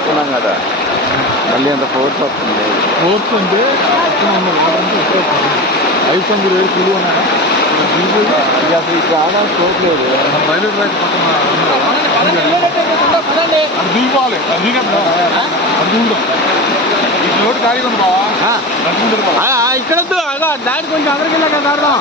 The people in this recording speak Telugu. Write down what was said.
ఎక్కున్నాం కదా, మళ్ళీ అంత ఫోర్స్ వస్తుంది. ఫోర్స్ అంటే ఐస్ అంగురు ఏడు పులు ఉన్నాయా ఇది అసలు ఇక్కడ ఆడడానికి స్కోప్ లేదు. రైల్వే ట్రాక్ పక్కన అది దిగిపోవాలి, అది దిగద్దా అది దిగుదాం. ఈ రోడ్డు ఖాళీ ఉంది బావా, ఇక్కడ దాడి కొంచెం అదరికి వెళ్ళాక దాడదాం.